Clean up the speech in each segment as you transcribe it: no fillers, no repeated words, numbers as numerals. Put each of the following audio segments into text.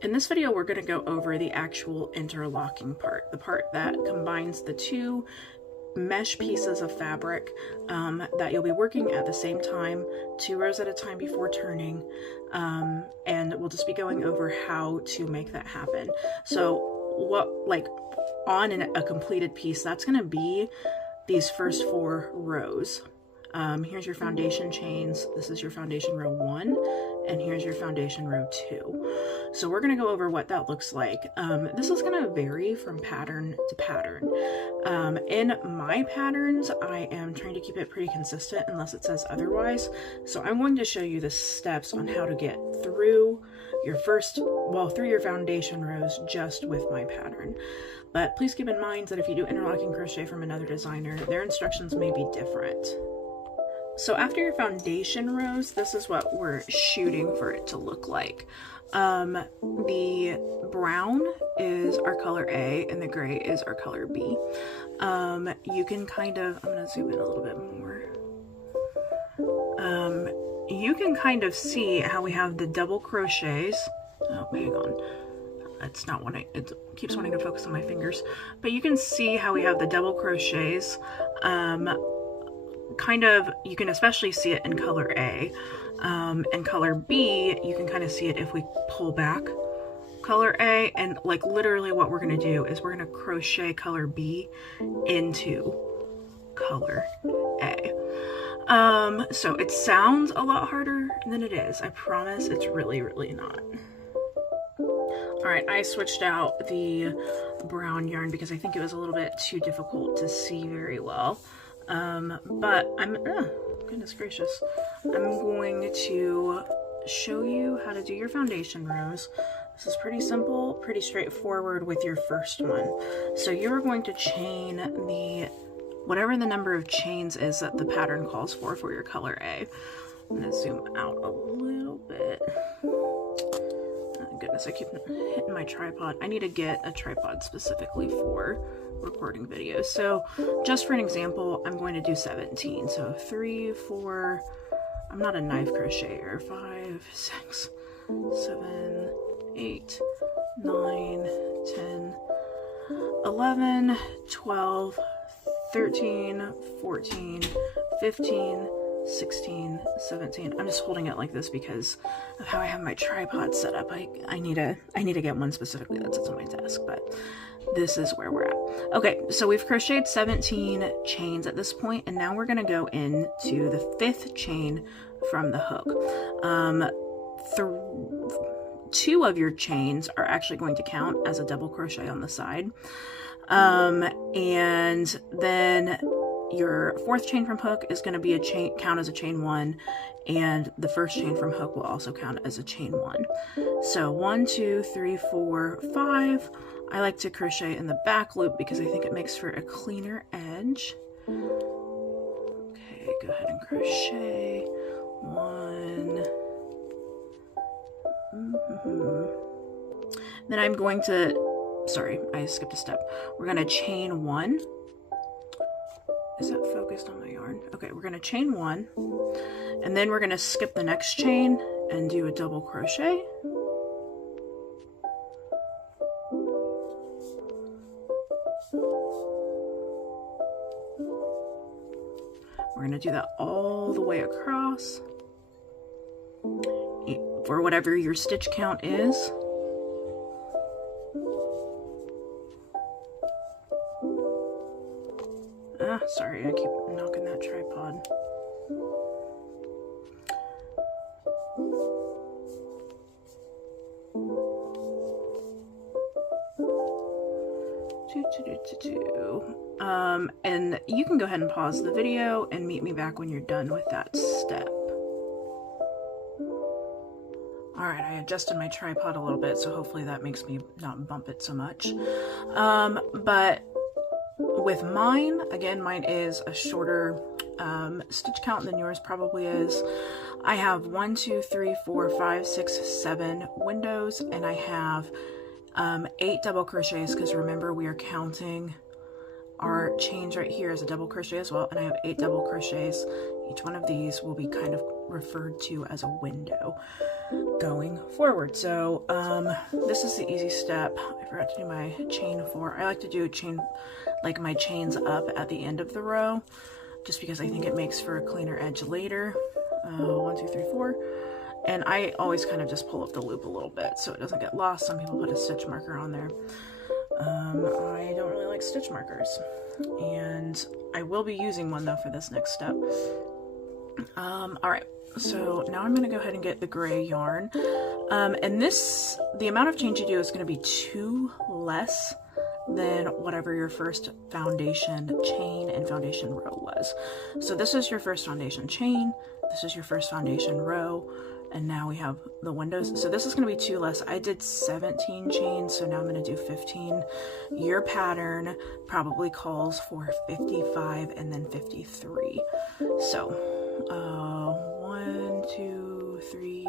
In this video, we're going to go over the actual interlocking part, the part that combines the two mesh pieces of fabric that you'll be working at the same time, 2 rows at a time before turning, and we'll just be going over how to make that happen. So what, like on a completed piece, that's going to be these first 4 rows. Here's your foundation chains, this is your foundation row 1, and here's your foundation row 2. So we're going to go over what that looks like. This is going to vary from pattern to pattern. In my patterns, I am trying to keep it pretty consistent unless it says otherwise. So I'm going to show you the steps on how to get through your through your foundation rows just with my pattern. But please keep in mind that if you do interlocking crochet from another designer, their instructions may be different. So after your foundation rows, this is what we're shooting for it to look like. The brown is our color A and the gray is our color B. You can kind of, I'm going to zoom in a little bit more. You can kind of see how we have the double crochets. Oh, hang on. It's not wanting, it keeps wanting to focus on my fingers. But you can see how we have the double crochets. Kind of, you can especially see it in color A, and color B, you can kind of see it if we pull back color A, and like literally what we're going to do is we're going to crochet color B into color A. So it sounds a lot harder than it is. I promise it's really, really not. Alright, I switched out the brown yarn because I think it was a little bit too difficult to see very well. But goodness gracious, I'm going to show you how to do your foundation rows. This is pretty simple, pretty straightforward with your first one. So you're going to chain whatever the number of chains is that the pattern calls for your color A. I'm going to zoom out a little bit. Oh, goodness, I keep hitting my tripod. I need to get a tripod specifically for recording videos. So just for an example, I'm going to do 17. So 3, 4, I'm not a knife crocheter, 5, 6, 7, 8, 9, 10, 11, 12, 13, 14, 15, 16, 17. I'm just holding it like this because of how I have my tripod set up. I need to get one specifically that sits on my desk, but this is where we're at. Okay, so we've crocheted 17 chains at this point, and now we're going to go into the 5th chain from the hook. 2 of your chains are actually going to count as a double crochet on the side. And then your 4th chain from hook is going to be count as a chain 1, and the 1st chain from hook will also count as a chain 1. So 1, 2, 3, 4, 5. I like to crochet in the back loop because I think it makes for a cleaner edge. Okay, go ahead and crochet 1. Then I'm going to, sorry, I skipped a step. We're going to chain 1. Is that focused on my yarn? Okay, we're going to chain 1, and then we're going to skip the next chain and do a double crochet. We're going to do that all the way across for whatever your stitch count is. Sorry, I keep knocking that tripod. And you can go ahead and pause the video and meet me back when you're done with that step. Alright, I adjusted my tripod a little bit, so hopefully that makes me not bump it so much. But with mine, again, mine is a shorter stitch count than yours probably is. I have 1, 2, 3, 4, 5, 6, 7 windows, and I have 8 double crochets, because remember we are counting our chains right here as a double crochet as well, and I have 8 double crochets. Each one of these will be kind of referred to as a window going forward. So this is the easy step. I forgot to do my chain 4. I like to do chain, like my chains up at the end of the row, just because I think it makes for a cleaner edge later. 1, 2, 3, 4. And I always kind of just pull up the loop a little bit so it doesn't get lost. Some people put a stitch marker on there. I don't really like stitch markers, and I will be using one though for this next step. All right, so now I'm going to go ahead and get the gray yarn, and the amount of change you do is going to be 2 less than whatever your first foundation chain and foundation row was. So this is your first foundation chain, this is your first foundation row, and now we have the windows. So this is going to be 2 less. I did 17 chains, so now I'm going to do 15. Your pattern probably calls for 55 and then 53. So 1, 2, 3,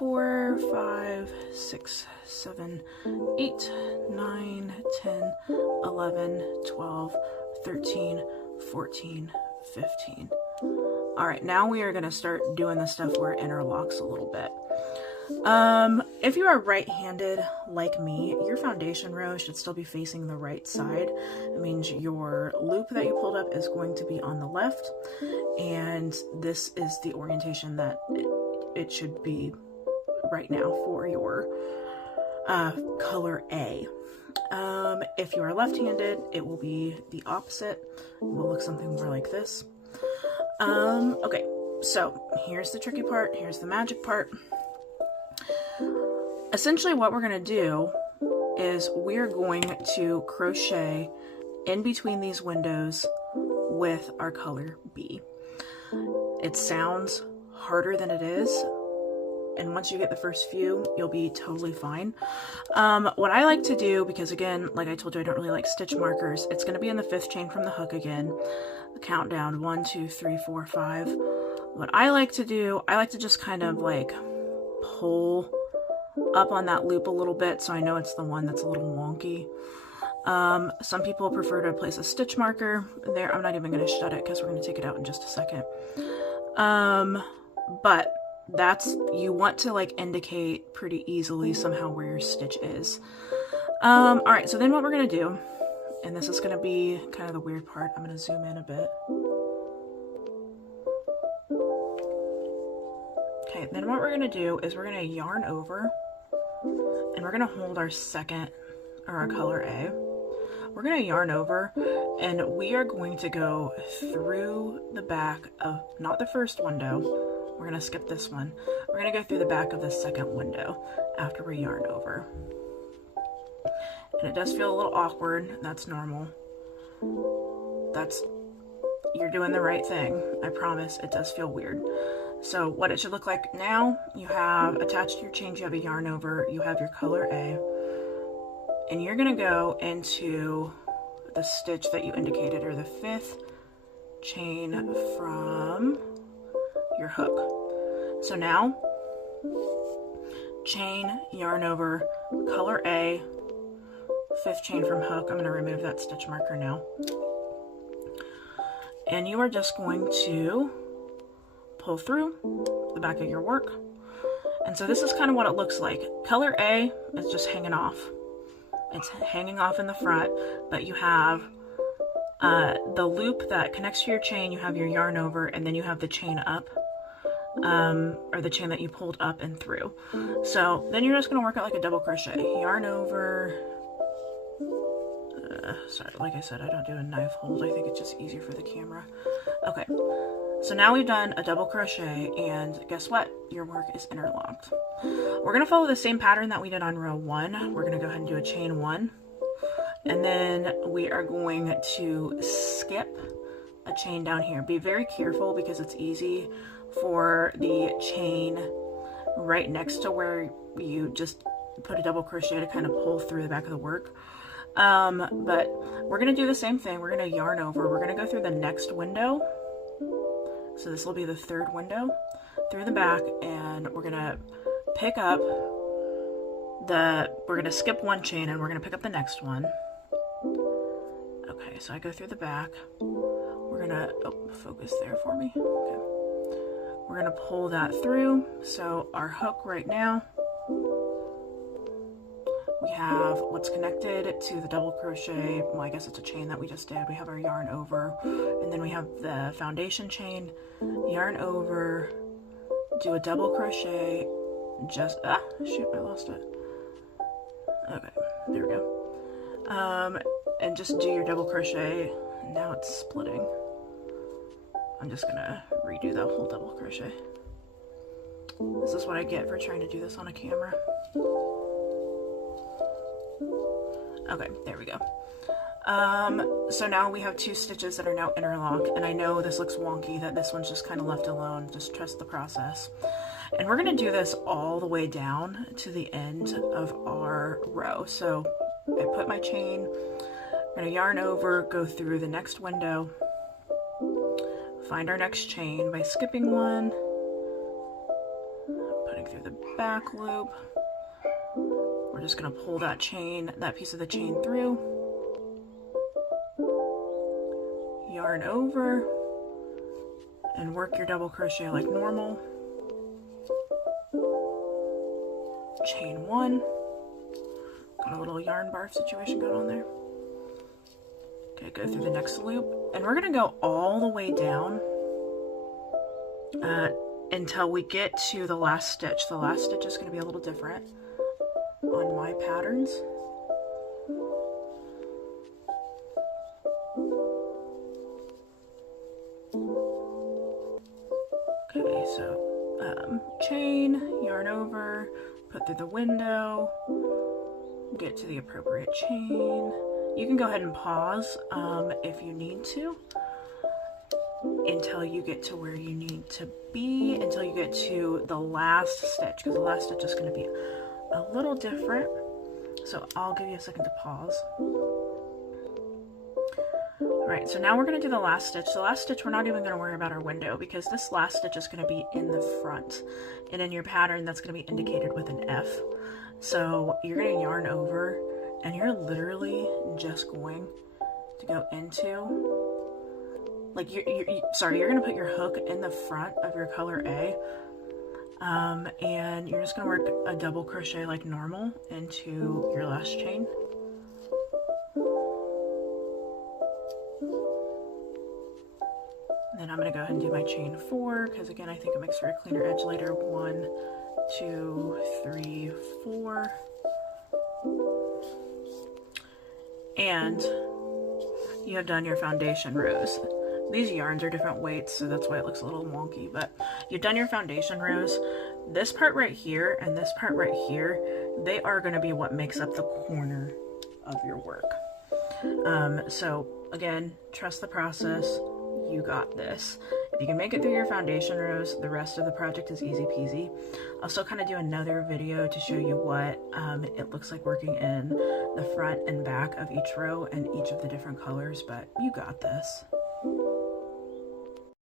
4, 5, 6, 7, 8, 9, 10, 11, 12, 13, 14, 15. All right, now we are going to start doing the stuff where it interlocks a little bit. If you are right-handed like me, your foundation row should still be facing the right side. It means your loop that you pulled up is going to be on the left, and this is the orientation that it should be right now for your color A. If you are left-handed, it will be the opposite. It will look something more like this. Okay, so here's the tricky part, here's the magic part. Essentially what we're going to do is we're going to crochet in between these windows with our color B. It sounds harder than it is, and once you get the first few, you'll be totally fine. What I like to do, because again, like I told you, I don't really like stitch markers, it's going to be in the 5th chain from the hook again. Countdown 1, 2, 3, 4, 5. What I like to do, I like to just kind of like pull up on that loop a little bit so I know it's the one that's a little wonky. Some people prefer to place a stitch marker there. I'm not even going to shut it because we're going to take it out in just a second. But that's, you want to like indicate pretty easily somehow where your stitch is. All right, so then what we're going to do, and this is going to be kind of the weird part. I'm going to zoom in a bit. Okay, then what we're going to do is we're going to yarn over, and we're going to hold our second, or our color A. We're going to yarn over, and we are going to go through the back of, not the first window, we're going to skip this one. We're going to go through the back of the second window after we yarn over. And it does feel a little awkward. That's normal. You're doing the right thing. I promise. It does feel weird. So what it should look like now, you have attached to your chain, you have a yarn over, you have your color A, and you're going to go into the stitch that you indicated, or the 5th chain from your hook. So now, chain, yarn over, color A, 5th chain from hook. I'm going to remove that stitch marker now. And you are just going to pull through the back of your work. And so this is kind of what it looks like. Color A is just hanging off. It's hanging off in the front, but you have the loop that connects to your chain, you have your yarn over, and then you have the chain up, or the chain that you pulled up and through. So then you're just going to work out like a double crochet. Yarn over, sorry, like I said, I don't do a knife hold. I think it's just easier for the camera. Okay, so now we've done a double crochet, and guess what? Your work is interlocked. We're going to follow the same pattern that we did on row 1. We're going to go ahead and do a chain 1, and then we are going to skip a chain down here. Be very careful because it's easy for the chain right next to where you just put a double crochet to kind of pull through the back of the work. But we're going to do the same thing. We're going to yarn over. We're going to go through the next window. So this will be the 3rd window through the back, and we're going to pick up we're going to skip one chain and we're going to pick up the next one. Okay, so I go through the back. We're going to, focus there for me. Okay. We're gonna pull that through. So our hook right now, we have what's connected to the double crochet. Well, I guess it's a chain that we just did. We have our yarn over, and then we have the foundation chain, yarn over, do a double crochet, just, shoot, I lost it. Okay, there we go. And just do your double crochet. Now it's splitting. I'm just gonna redo that whole double crochet. This is what I get for trying to do this on a camera. Okay, there we go. So now we have 2 stitches that are now interlocked, and I know this looks wonky that this one's just kind of left alone. Just trust the process. And we're gonna do this all the way down to the end of our row. So I put my chain, I'm gonna yarn over, go through the next window, find our next chain by skipping one, putting through the back loop. We're just gonna pull that chain, that piece of the chain through, yarn over, and work your double crochet like normal. Chain one, got a little yarn barf situation going on there. Okay, go through the next loop, and we're gonna go all the way down until we get to the last stitch. The last stitch is gonna be a little different on my patterns. Okay, so chain, yarn over, put through the window, get to the appropriate chain. You can go ahead and pause if you need to until you get to where you need to be, until you get to the last stitch, because the last stitch is going to be a little different. So I'll give you a second to pause. All right, so now we're going to do the last stitch. The last stitch, we're not even going to worry about our window because this last stitch is going to be in the front, and in your pattern that's going to be indicated with an F. So you're going to yarn over, and you're literally just going to go into, like, you're going to put your hook in the front of your color A, and you're just going to work a double crochet like normal into your last chain. And then I'm going to go ahead and do my chain 4, because again, I think it makes for a cleaner edge later. 1, 2, 3, 4. And you have done your foundation rows. These yarns are different weights, so that's why it looks a little wonky, but you've done your foundation rows. This part right here and this part right here, they are going to be what makes up the corner of your work. So again, trust the process. You got this. If you can make it through your foundation rows, the rest of the project is easy peasy. I'll still kind of do another video to show you what it looks like working in the front and back of each row and each of the different colors, but you got this.